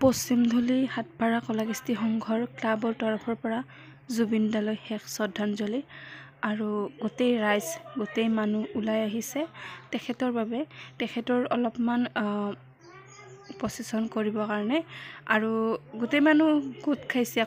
পশ্চিমধুলি হাটপাৰা কলাকৃষ্টি সংঘৰ ক্লাবৰ তৰফৰ পৰা জুবিন দালৈ শেষ শ্ৰদ্ধাঞ্জলি আৰু গোটেই ৰাইজ গোটেই মানুহ ওলাই আহিছে তেখেতৰ বাবে তেখেতৰ অলপমান প্ৰচেছন কৰিবৰ কাৰণে আৰু গোটেই মানুহ গোট খাইছে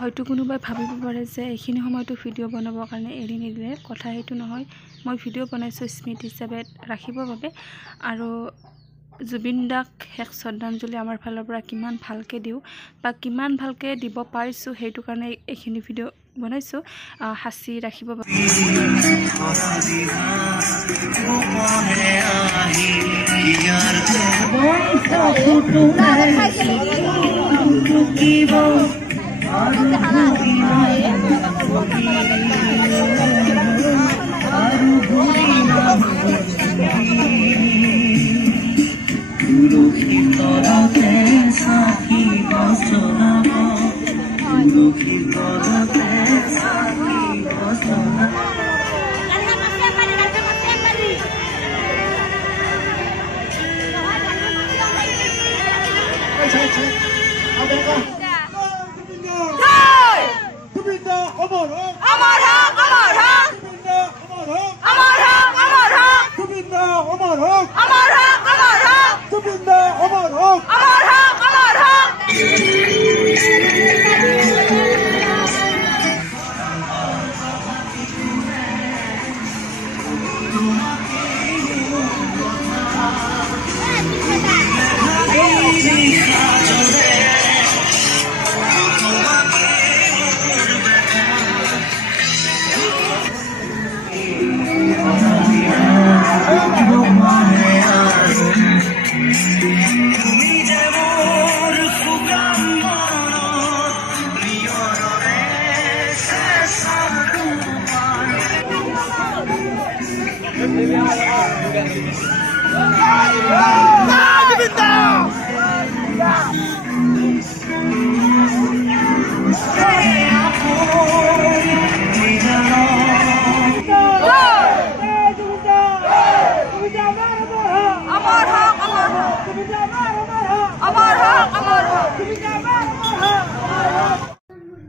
হয়তো কোনোবাই ভাবিব পাৰে যে এইখিনি সময়তো ভিডিঅ' বনাবৰ কাৰণে এৰি নিদিলে কথা সেইটো নহয় মই ভিডিঅ' বনাইছোঁ স্মৃতি হিচাপে ৰাখিবৰ বাবে আৰু জুবিন দাক শেষ শ্ৰদ্ধাঞ্জলি আমাৰ ফালৰ পৰা কিমান ভালকৈ দিওঁ বা কিমান ভালকৈ দিব পাৰিছোঁ সেইটো কাৰণে এইখিনি ভিডিঅ' বনাইছোঁ সাঁচি ৰাখিব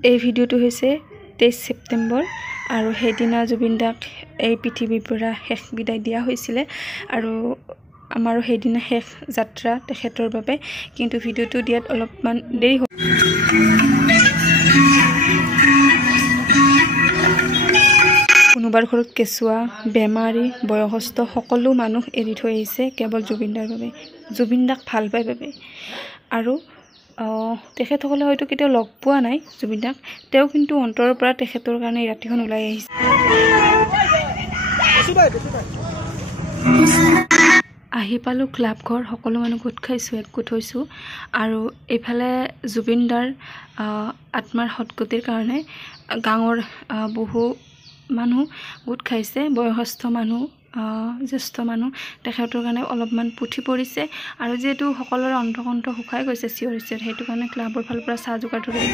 এই ভিডিঅ'টো হৈছে 23 ছেপ্টেম্বৰ আৰু সেইদিনা জুবিন দাক এই পৃথিৱীৰ পৰা শেষ বিদায় দিয়া হৈছিলে আৰু আমাৰো সেইদিনা শেষ যাত্ৰা তেখেতৰ বাবে কিন্তু ভিডিঅ'টো দিয়াত অলপমান দেৰি হ'ল কোনোবাৰ ঘৰত কেঁচুৱা বেমাৰী বয়সস্থ সকলো মানুহ এৰি থৈ আহিছে কেৱল জুবিন দাৰ বাবে জুবিন দাক ভাল পায় বাবে আৰু তেখেতসকলে হয়তো কেতিয়াও লগ পোৱা নাই জুবিন দাক তেওঁ কিন্তু অন্তৰৰ পৰা তেখেতৰ কাৰণে ৰাতিখন ওলাই আহিছে আহি পালোঁ ক্লাব ঘৰ সকলো মানুহ গোট খাইছোঁ একগোট হৈছোঁ আৰু এইফালে জুবিন দাৰ আত্মাৰ সদ্গতিৰ কাৰণে গাঁৱৰ বহু মানুহ গোট খাইছে বয়সস্থ মানুহ জ্যেষ্ঠ মানুহ তেখেতৰ কাৰণে অলপমান পুথি পৰিছে আৰু যিহেতু সকলোৰে অন্তকণ্ঠ শুকাই গৈছে চিঞৰিছে সেইটো কাৰণে ক্লাবৰ ফালৰ পৰা চাহ যোগাৰ ধৰি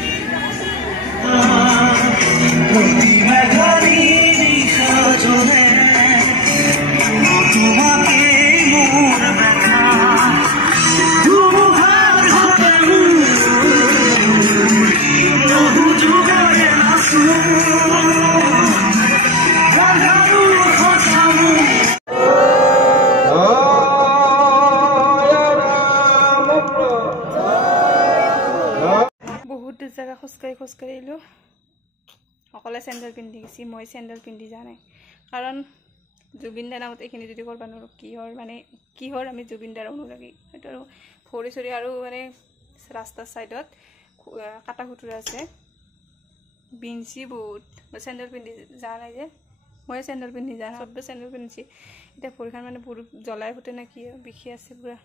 জেগা খোজকাঢ়ি আহিলোঁ সকলোৱে চেণ্ডেল পিন্ধি গৈছে মই চেণ্ডেল পিন্ধি যোৱা নাই কাৰণ জুবিন দাৰ নামত এইখিনি যদি কৰিব নোৱাৰোঁ কিহৰ আমি জুবিন দাৰ অনুৰাগী সেইটো আৰু ভৰি চৰি আৰু মানে ৰাস্তাৰ ছাইডত কাটা খুতুৰা আছে বিঞ্চি বহুত মই চেণ্ডেল পিন্ধি যোৱা নাই যে মই চেণ্ডেল পিন্ধি যাওঁ চবে চেণ্ডেল পিন্ধিছে এতিয়া ভৰিখন মানে বহুত জ্বলাই ফুটে নে কি বিষি আছে পুৰা